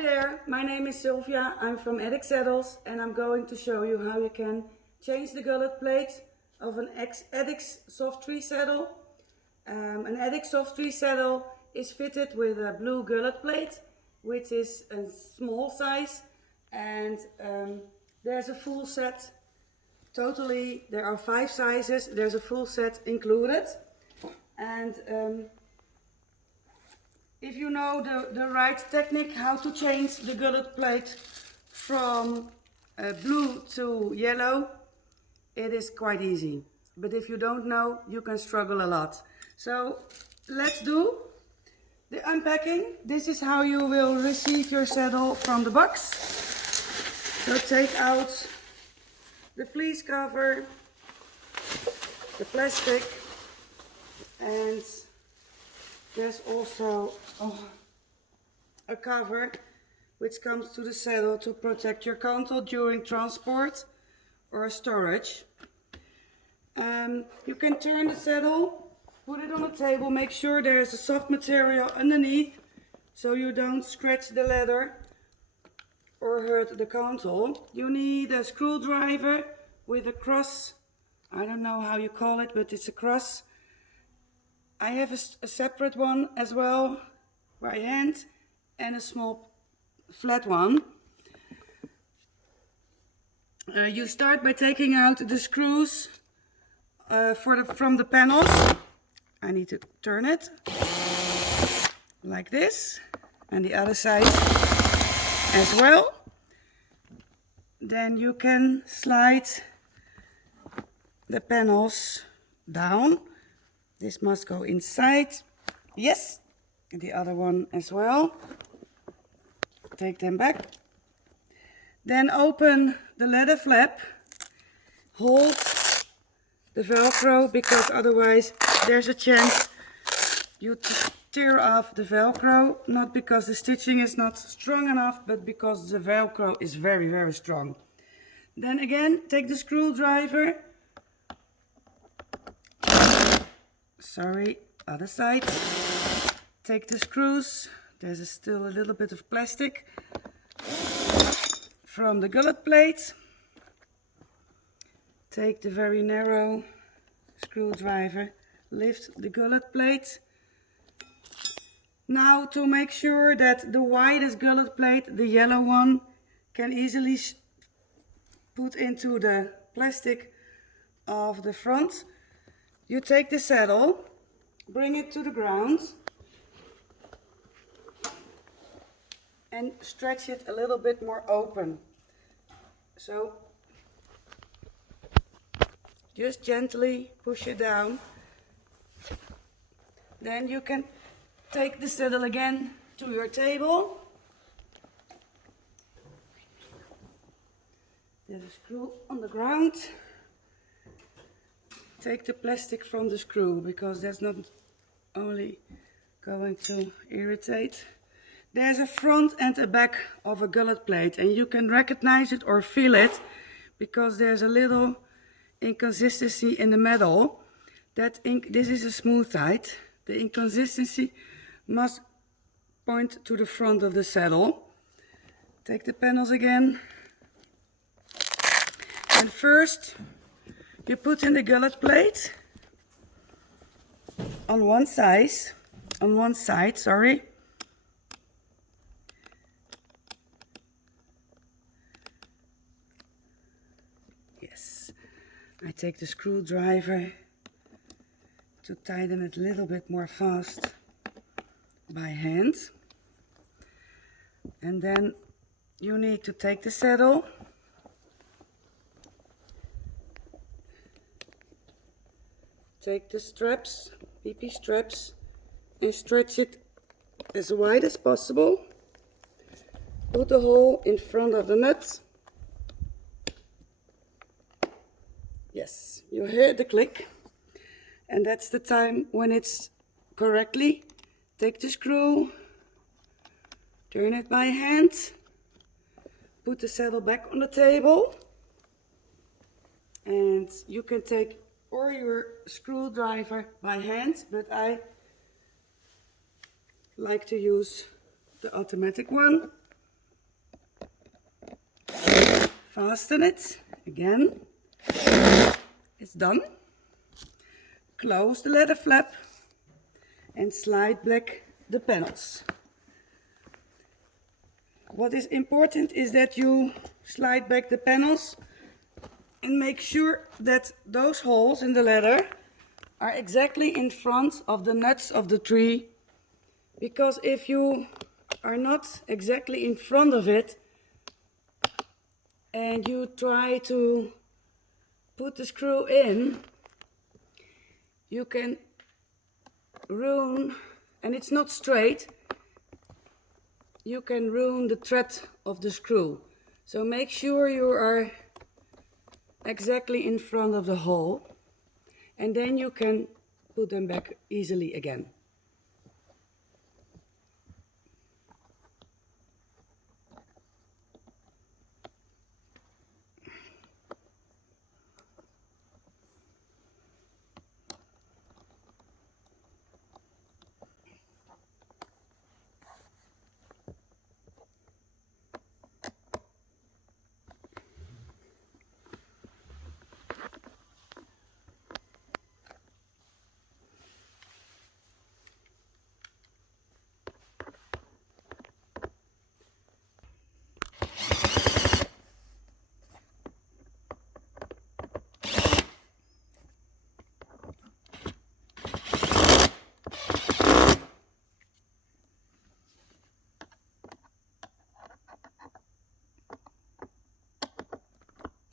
Hi there, my name is Sylvia. I'm from EDIX Saddles and I'm going to show you how you can change the gullet plate of an EDIX soft tree saddle. An EDIX soft tree saddle is fitted with a blue gullet plate, which is a small size, and there's a full set. Totally, there are 5 sizes, there's a full set included. And if you know the right technique how to change the gullet plate from blue to yellow, it is quite easy. But if you don't know, you can struggle a lot. So let's do the unpacking. This is how you will receive your saddle from the box. So take out the fleece cover, the plastic, and there's also a cover which comes to the saddle to protect your cantle during transport or storage. You can turn the saddle, put it on a table, make sure there is a soft material underneath so you don't scratch the leather or hurt the cantle. You need a screwdriver with a cross, I don't know how you call it, but it's a cross. I have a separate one as well by hand and a small flat one. You start by taking out the screws from the panels. I need to turn it like this, and the other side as well. Then you can slide the panels down. This must go inside. Yes, and the other one as well. Take them back. Then open the leather flap. Hold the Velcro, because otherwise there's a chance you tear off the Velcro. Not because the stitching is not strong enough, but because the Velcro is very, very strong. Then again, take the screwdriver. Sorry, other side. Take the screws. There's still a little bit of plastic from the gullet plate. Take the very narrow screwdriver, lift the gullet plate. Now, to make sure that the widest gullet plate, the yellow one, can easily put into the plastic of the front, you take the saddle, bring it to the ground and stretch it a little bit more open. So just gently push it down. Then you can take the saddle again to your table. There's a screw on the ground. Take the plastic from the screw, because that's not only going to irritate. There's a front and a back of a gullet plate, and you can recognize it or feel it because there's a little inconsistency in the metal. This is a smooth side. The inconsistency must point to the front of the saddle. Take the panels again. And first you put in the gullet plate on one side, sorry. Yes, I take the screwdriver to tighten it a little bit more fast by hand. And then you need to take the saddle, take the straps, PP straps, and stretch it as wide as possible. Put a hole in front of the nut. Yes, you hear the click, and that's the time when it's correctly. Take the screw, turn it by hand, put the saddle back on the table, and you can take or your screwdriver by hand, but I like to use the automatic one. fasten it again. It's done. Close the leather flap and slide back the panels. What is important is that you slide back the panels and make sure that those holes in the leather are exactly in front of the nuts of the tree, because if you are not exactly in front of it and you try to put the screw in, you can ruin, and it's not straight, you can ruin the thread of the screw. So make sure you are exactly in front of the hole, and then you can put them back easily again.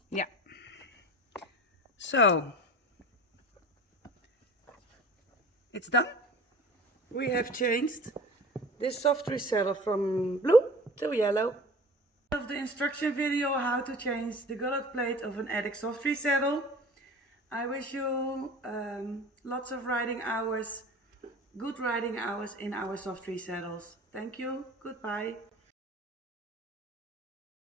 Yeah. So it's done. We have changed this soft saddle from blue to yellow. Of the instruction video how to change the gullet plate of an EDIX soft saddle. I wish you lots of riding hours, good riding hours in our soft saddles. Thank you. Goodbye.